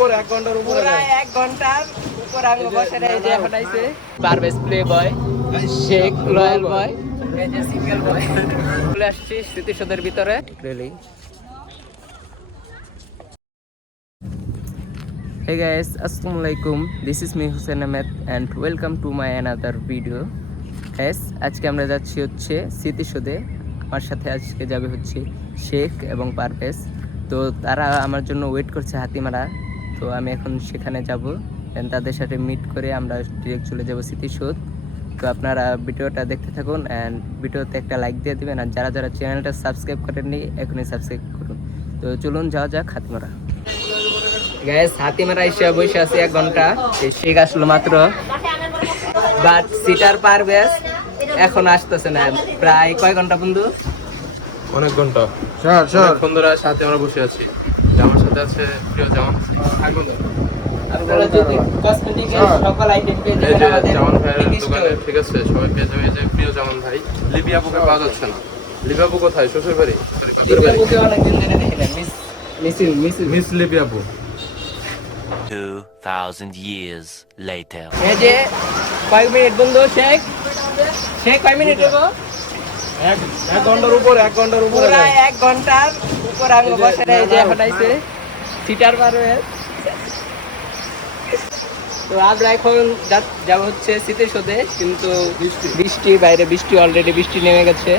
পুরা 1 ঘন্টার উপর আমি বসে এই যে এখন আইছে Parvez playboy, Sheikh loyal boy, এই যে সিঙ্গেল বয় চলে আসছি স্মৃতিসৌধের ভিতরে। Hey guys, Assalamualaikum. This is me Hussein Ahmed and welcome to my another video. Guys, আজকে আমরা যাচ্ছি হচ্ছে স্মৃতিসৌধে। আমার সাথে আজকে যাবে হচ্ছে শেখ এবং পারভেজ। তো তারা আমার জন্য ওয়েট করছে হাতিমারা। তো আমি এখন সেখানে যাব, দেন তাদের সাথে মিট করে আমরা ডিরেক্ট চলে যাব স্মৃতিসৌধ। তো আপনারা ভিডিওটা দেখতে থাকুন অ্যান্ড ভিডিওতে একটা লাইক দিয়ে দেবেন, আর যারা যারা চ্যানেলটা সাবস্ক্রাইব করেননি এখনই সাবস্ক্রাইব করুন। তো চলুন যাওয়া যাক হাতিমারা। গ্যাস হাতিমারা এসে বসে আছি 1 ঘন্টা, শেখ আসলো মাত্র, বাট সিটার পারভেজ এখন আসতেছে না। প্রায় কয় ঘন্টা বন্ধু? অনেক ঘন্টা বন্ধুরা সাথে আমরা বসে আছি। আমার সাথে আছে প্রিয় জামান। আপনারা যদি কসমেটিকের সকল আইটেম পেয়ে যাবেন আমাদের জামান ভাইয়ের দোকানে, ঠিক আছে? সবাই পেয়ে যাবে। এই যে প্রিয় জামান ভাই। লিবি আপুকে পাওয়া যাচ্ছে না। লিবি আপু কোথায়? শ্বশুর বাড়ি, সরি বাপের বাড়ি। লিবি আপুকে অনেকদিন ধরে দেখি না, মিস লিবি আপু। 2000 years later. এই যে কয় মিনিট বন্ধু? শেখ কয় মিনিট দেবো? 1 ঘন্টার উপর পুরা 1 ঘন্টার উপর আমি বসে এই যে এখন আইছে সিটার পারভেজ। তো আমরা এখন যাব হচ্ছে স্মৃতিসৌধে, কিন্তু বৃষ্টি বাইরে, বৃষ্টি অলরেডি বৃষ্টি নেমে গেছে।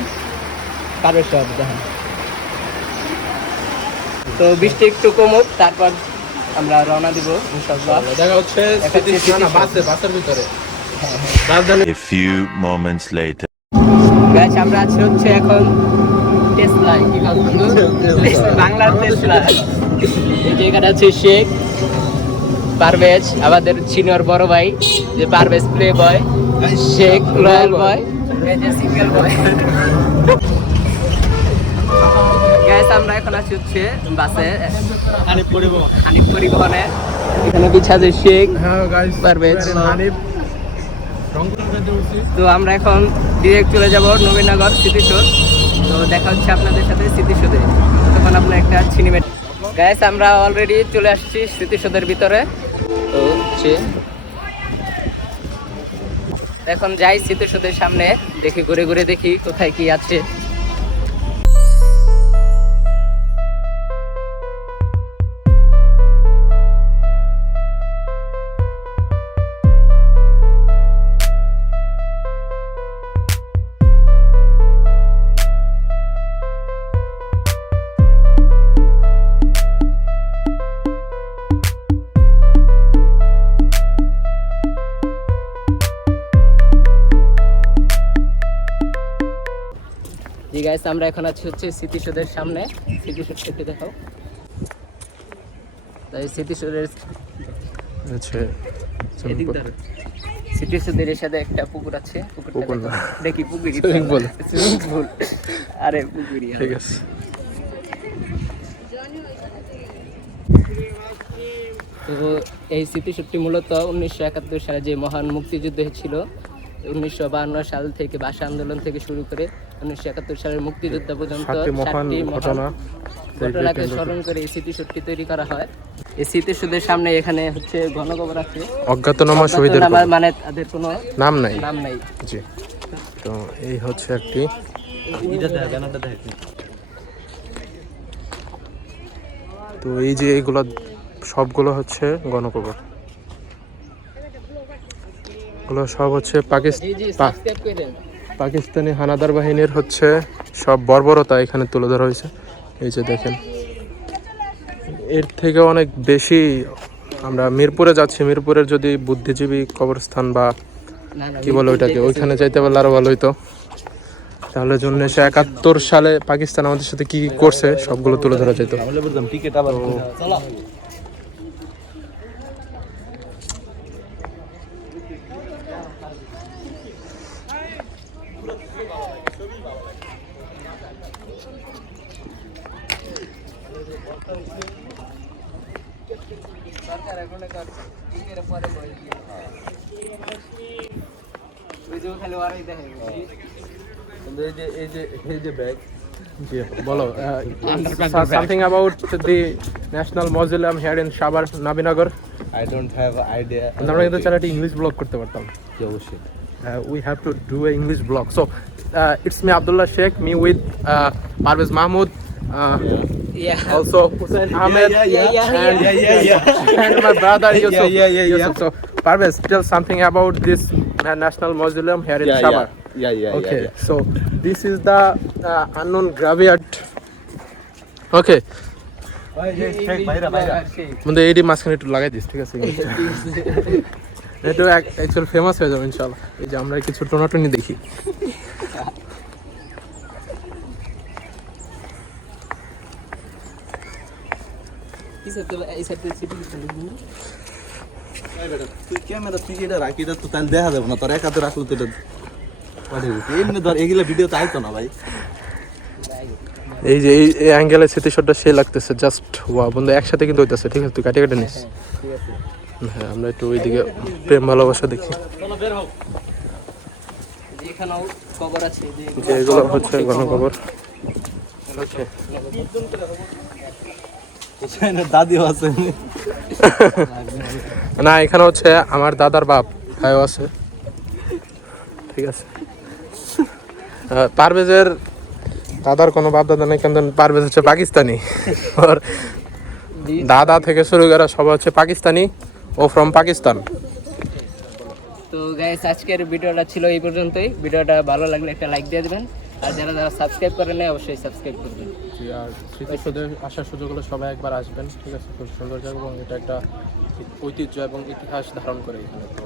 পারভেজ সাহেব দেখেন, তো বৃষ্টি একটু কমুক তারপর আমরা রওনা দিব ইনশাআল্লাহ। দেখা হচ্ছে বাসের ভিতরে। A few moments later. Guys আমরা আছি হচ্ছে এখন টেসলা, কি বলবো বাংলার টেসলা। এই যে এখানে আছে শেখ, পারভেজ আমাদের সিনিয়র বড় ভাই, যে Parvez playboy, Sheikh loyal boy, এই যে সিঙ্গেল বয়। গাইস আমরা এখন আছি হচ্ছে বাসে, হানিফ পরিবহনে। এখানে বিছাছে শেখ, পারভেজ। তো আমরা এখন ডিরেক্ট চলে যাব নবীনগর স্মৃতিসৌধ। তো দেখা হচ্ছে আপনাদের সাথে স্মৃতিসৌধে, তখন আপনার একটা সিনেমেট। গাইস আমরা অলরেডি চলে আসছি স্মৃতিসৌধের ভিতরে। তো হচ্ছে এখন যাই স্মৃতিসৌধের সামনে, দেখি ঘুরে ঘুরে দেখি কোথায় কি আছে। জি গাইস আমরা এখন আছি হচ্ছে স্মৃতিসৌধের সামনে। স্মৃতিসৌধ থেকে দেখাও। তাই স্মৃতিসৌধের স্মৃতিসৌধের সাথে একটা পুকুর আছে, পুকুরটা দেখি পুকুরই সুইমিং পুল। আরে পুকুরই, ঠিক আছে। তো এই স্মৃতিসৌধটি মূলত 1971 সালে যে মহান মুক্তিযুদ্ধ ছিল, 1952 সাল থেকে ভাষা আন্দোলন থেকে শুরু করে 1971 সালের মুক্তিযুদ্ধ পর্যন্ত 7টি মহান ঘটনাকে স্মরণ করে এই স্মৃতিসৌধটি তৈরি করা হয়। এই স্মৃতিসৌধের সামনে এখানে হচ্ছে গণকবর আছে, অজ্ঞাতনামা শহীদের মানে তাদের কোনো নাম নাই। জি, তো এই হচ্ছে একটি। তো এই যে এগুলো সবগুলো হচ্ছে গণকবর, এগুলো সব হচ্ছে পাকিস্তানি হানাদার বাহিনীর হচ্ছে সব বর্বরতা এখানে তুলে ধরা হয়েছে। এই যে দেখেন, এর থেকে অনেক বেশি। আমরা মিরপুরে যাচ্ছি, মিরপুরের যদি বুদ্ধিজীবী কবরস্থান বা কি বলে ওইটাকে, ওইখানে যাইতে পারলে আরো ভালো হইতো। তাহলে 1971 সালে পাকিস্তান আমাদের সাথে কি করছে সবগুলো তুলে ধরা যেত। খালি ওরাই দেখে। এই যে ব্যাগ জি বলো something about the national mausoleum here in Savar Nabinagar. I don't have idea. আমরা কিন্তু চাইলে একটা ইংলিশ ব্লগ করতে পারতাম। কি অবশ্যই। We have to do an English blog. So it's me Abdullah Sheikh, me with Parvez Mahmood, Yeah. also Hussein Ahmed, Yeah. and my brother Yusuf. yeah. Yusuf. So Parvez, tell something about this National Mausoleum here in Sabah. Okay, so this is the unknown graveyard. Okay, বন্ধু এইটি মাঝখানে একটু লাগাই this, ঠিক আছে? এটা actual famous হয়ে যাবে ইনশাআল্লাহ। এই যে আমরা কিছু টোনাটুনি দেখি। তুই ক্যামেরা তুই এটা রাখি তো তাহলে দেখা যাবে না, তোর এক হাতে রাখলে তো এটা পাঠিয়ে দিচ্ছি। এমনি ধর এগুলো ভিডিওতে আইতো না ভাই। এই যে এই অ্যাঙ্গেলের স্মৃতিশটটা সে লাগতেছে, জাস্ট ওয়া বন্ধু একসাথে কিন্তু হইতাছে, ঠিক আছে? তুই কাটে কাটে নিস। হ্যাঁ, আমরা একটু ওইদিকে প্রেম ভালোবাসা দেখি। এখানেও কবর আছে যে এগুলো হচ্ছে গণকবর। ওকে, হুসাইনের দাদিও আছে। না এখানে হচ্ছে আমার দাদার বাপ ভাইও আছে, ঠিক আছে? পারভেজের দাদার কোনো বাপ দাদা নেই, কিন্তু পারভেজ হচ্ছে পাকিস্তানি। ওর দাদা থেকে শুরু করে সবাই হচ্ছে পাকিস্তানি, ও ফ্রম পাকিস্তান। তো গাইস আজকের ভিডিওটা ছিল এই পর্যন্তই। ভিডিওটা ভালো লাগলে একটা লাইক দিয়ে দেবেন, আর যারা যারা সাবস্ক্রাইব করেন না অবশ্যই সাবস্ক্রাইব করবেন। আর স্মৃতিসৌধে আসার সুযোগ হলে সবাই একবার আসবেন, ঠিক আছে? খুব সুন্দর জায়গা এবং এটা একটা ঐতিহ্য এবং ইতিহাস ধারণ করে এখানে। তো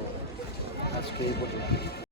আজকে এই পর্যন্ত।